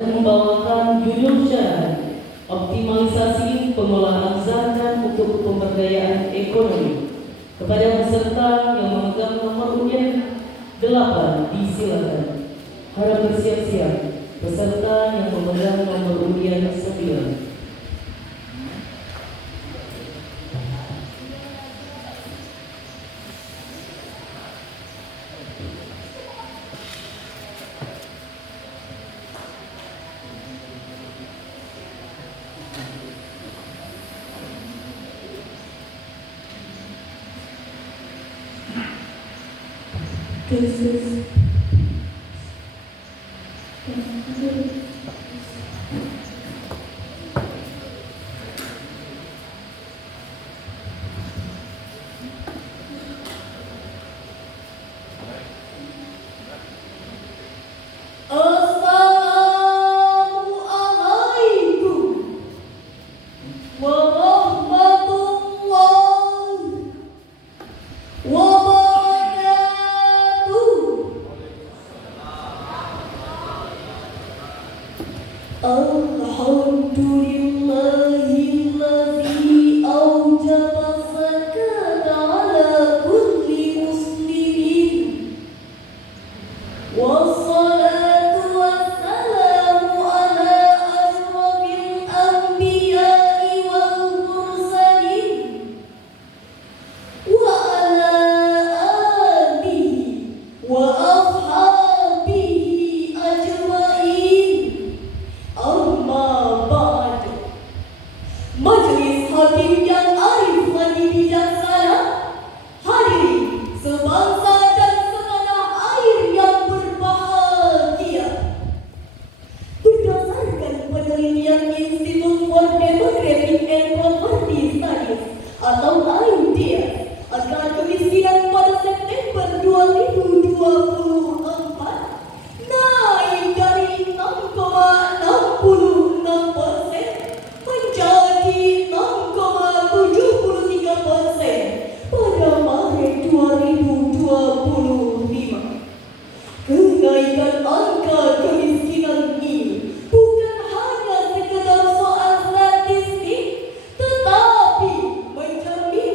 membawakan judul syarat optimalisasi pengolahan zakat untuk pemberdayaan ekonomi. Kepada peserta yang memegang nomor undian 8 disilakan. Harap bersiap-siap peserta yang memegang nomor undian 9. Alhamdulillahilladzi aujaba zakata ala kulli muslimin. Wassalatu wassalamu ala asrafil anbiya'i wal mursalin wa ala alihi wa ashabihi ajma'in. Amma ba'd. Majelis hakim yang arif lagi bijaksana, hadirin sebangsa dan setanah air yang berbahagia. Berdasarkan penelitian Institute for Demographic and Poverty Studies atau IDEA, angka kemiskinan pada September 2024 naik dari 6,66% menjadi 6,73% pada Maret 2025. Kenaikan angka kemiskinan ini bukan hanya sekedar soal statistik, tetapi mencerminkan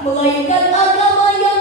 melainkan agama yang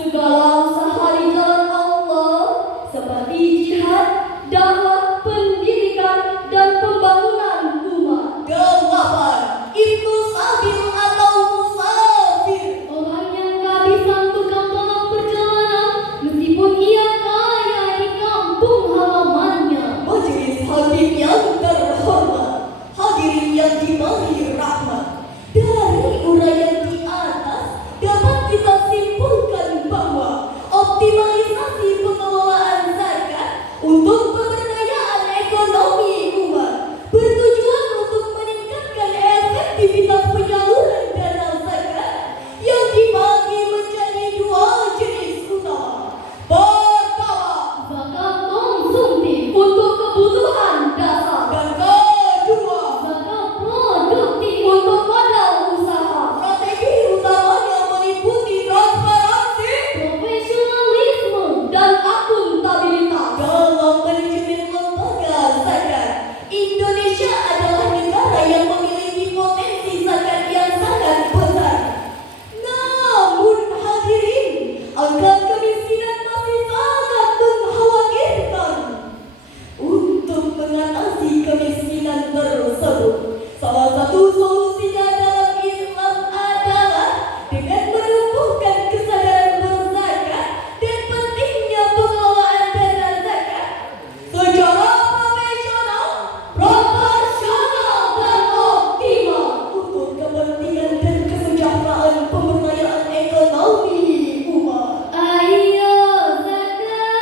Segala usaha di jalan optimalisasi pengelolaan zakat untuk pemberdayaan ekonomi umat, bertujuan untuk meningkatkan efektivitas penyaluran dana zakat yang dibagi menjadi dua jenis utama. Pertama, zakat konsumtif untuk kebutuhan dasar, dan kedua, zakat produktif untuk modal usaha. Strategi utamanya meliputi transparansi, profesionalisme, dan akuntabilitas dalam manajemen lembaga zakat. Indonesia adalah negara yang memiliki potensi zakat yang sangat besar. Namun hadirin, angka kemiskinan masih sangat mengkhawatirkan. Untuk mengatasi kemiskinan tersebut, salah satu solusinya dalam Islam adalah dengan menumbuhkan kesadaran berzakat dan pentingnya pengelolaan dana zakat secara profesional, proporsional, dan optimal untuk kepentingan dan kesejahteraan pemberdayaan ekonomi umat. Ayo zakat,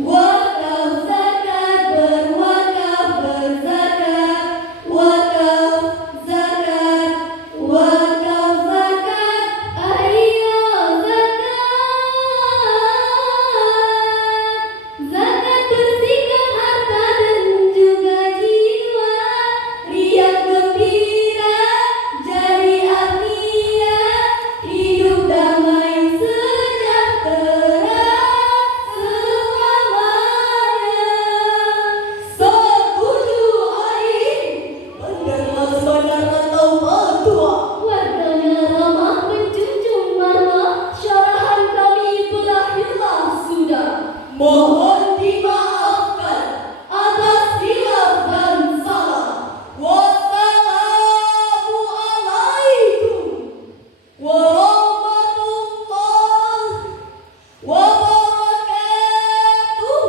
wakaf zakat, berwakaf, berzakat, wakaf zakat, wakaf zakat. Ayo zakat, zakat bersihkan harta dan juga jiwa, riang gembira jadi artinya hidup damai sejahtera selamanya. Setuju Ain? Benar benar atau betul? Warnanya ramah menjunjung marwah, syarahan kami berakhirlah sudah. Mohon dimaafkan atas khilaf dan salah. Wassalamualaikum warahmatullahi wabarakatuh.